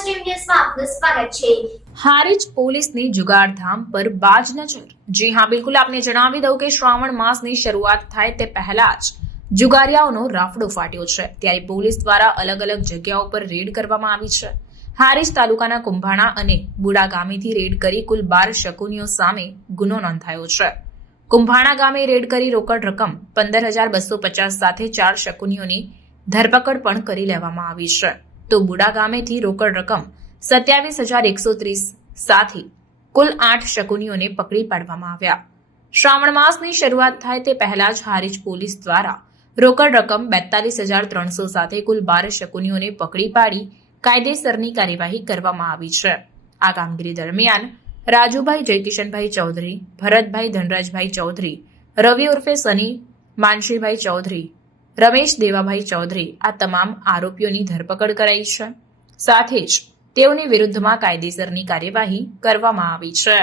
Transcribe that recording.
Stream ન્યૂઝમાં આપનું સ્વાગત છે। હારીજ પોલીસની જુગારધામ પર બાજ નજર। જી હા, બિલકુલ આપને જણાવી દઉં કે શ્રાવણ માસની શરૂઆત થાય તે પહેલા જ જુગારિયાઓનો રાફડો ફાટ્યો છે। ત્યારે પોલીસ દ્વારા અલગ અલગ જગ્યાઓ પર રેડ કરવામાં આવી છે। હારીજ તાલુકાના કુંભાણા અને બુડા ગામેથી રેડ કરી કુલ 12 શકુનીઓ સામે ગુનો નોંધાયો છે। કુંભાણા ગામે રેડ કરી રોકડ રકમ 15,250 સાથે 4 શકુનીઓની ધરપકડ પણ કરી લેવામાં આવી છે। તો બુડા ગામેથી રોકડ રકમ 27,130 સાથે કુલ 8 શકુનીઓને પકડી પાડવામાં આવ્યા। શ્રાવણ માસની શરૂઆત થાય તે પહેલા જ હારીજ પોલીસ દ્વારા રોકડ રકમ 42,300 સાથે કુલ 12 શકુનીઓને પકડી પાડી કાયદેસરની કાર્યવાહી કરવામાં આવી છે। આ કામગીરી દરમિયાન રાજુભાઈ જયકિશનભાઈ ચૌધરી, ભરતભાઈ ધનરાજભાઈ ચૌધરી, રવિ ઉર્ફે સની, માનસીભાઈ ચૌધરી, રમેશ દેવાભાઈ ચૌધરી આ તમામ આરોપીઓની ધરપકડ કરાઈ છે। સાથે જ તેઓની વિરુદ્ધમાં કાયદેસરની કાર્યવાહી કરવામાં આવી છે।